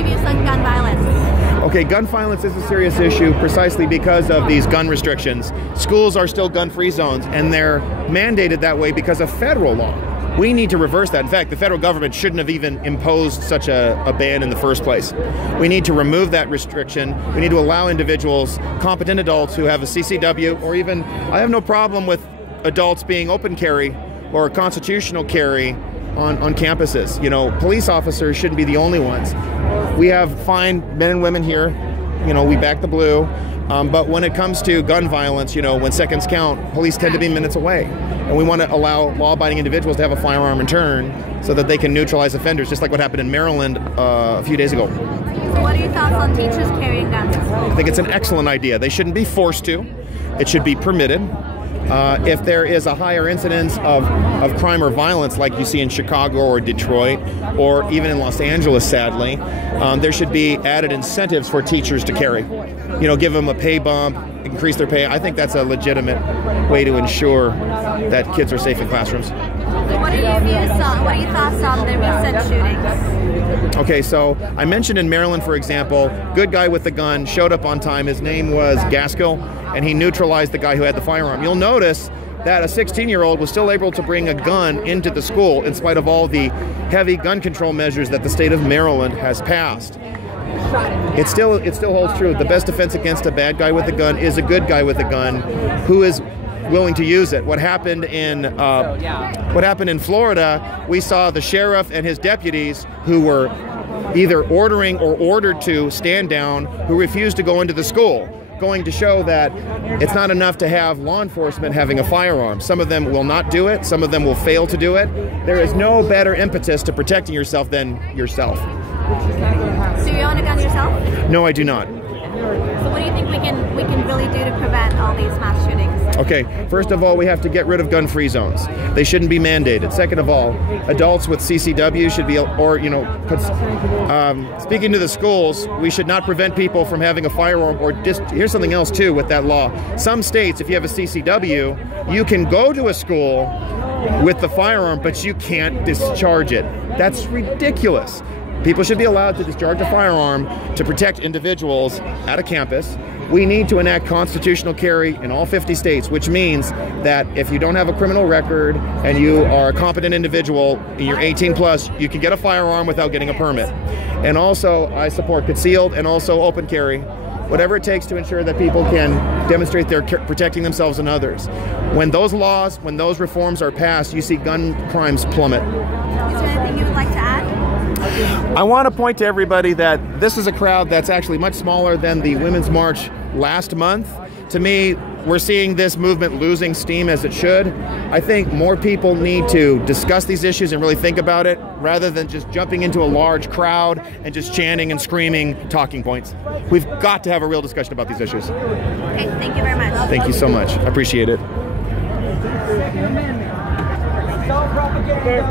your views on gun violence? Okay, gun violence is a serious issue precisely because of these gun restrictions. Schools are still gun-free zones, and they're mandated that way because of federal law. We need to reverse that. In fact, the federal government shouldn't have even imposed such a ban in the first place. We need to remove that restriction. We need to allow individuals, competent adults who have a CCW, or even, I have no problem with adults being open carry or constitutional carry on campuses. You know, police officers shouldn't be the only ones. We have fine men and women here. You know, we back the blue. But when it comes to gun violence, you know, when seconds count, police tend to be minutes away. And we want to allow law-abiding individuals to have a firearm return so that they can neutralize offenders, just like what happened in Maryland a few days ago. So what are your thoughts on teachers carrying guns? I think it's an excellent idea. They shouldn't be forced to. It should be permitted. If there is a higher incidence of crime or violence like you see in Chicago or Detroit or even in Los Angeles, sadly, there should be added incentives for teachers to carry. You know, give them a pay bump, increase their pay. I think that's a legitimate way to ensure that kids are safe in classrooms. What are your views on, what are your thoughts on the recent shootings? Okay, so I mentioned in Maryland, for example, good guy with the gun showed up on time. His name was Gaskill, and he neutralized the guy who had the firearm. You'll notice that a 16-year-old was still able to bring a gun into the school in spite of all the heavy gun control measures that the state of Maryland has passed. It still holds true. The best defense against a bad guy with a gun is a good guy with a gun who is willing to use it. What happened in Florida, we saw the sheriff and his deputies who were either ordering or ordered to stand down, who refused to go into the school, going to show that it's not enough to have law enforcement having a firearm. Some of them will not do it. Some of them will fail to do it. There is no better impetus to protecting yourself than yourself. So you own a gun yourself? No, I do not. So what do you think we can really do to prevent all these mass shootings? Okay, first of all, we have to get rid of gun-free zones. They shouldn't be mandated. Second of all, adults with CCW should be, or, you know, speaking to the schools, we should not prevent people from having a firearm, or here's something else too with that law. Some states, if you have a CCW, you can go to a school with the firearm, but you can't discharge it. That's ridiculous. People should be allowed to discharge a firearm to protect individuals at a campus. We need to enact constitutional carry in all 50 states, which means that if you don't have a criminal record and you are a competent individual and you're 18 plus, you can get a firearm without getting a permit. And also, I support concealed and also open carry, whatever it takes to ensure that people can demonstrate they're protecting themselves and others. When those laws, when those reforms are passed, you see gun crimes plummet. Is there anything you would like to add? I want to point to everybody that this is a crowd that's actually much smaller than the Women's March last month. To me, we're seeing this movement losing steam as it should. I think more people need to discuss these issues and really think about it rather than just jumping into a large crowd and just chanting and screaming talking points. We've got to have a real discussion about these issues. Okay, thank you very much. Thank you so much. I appreciate it. Don't propagate.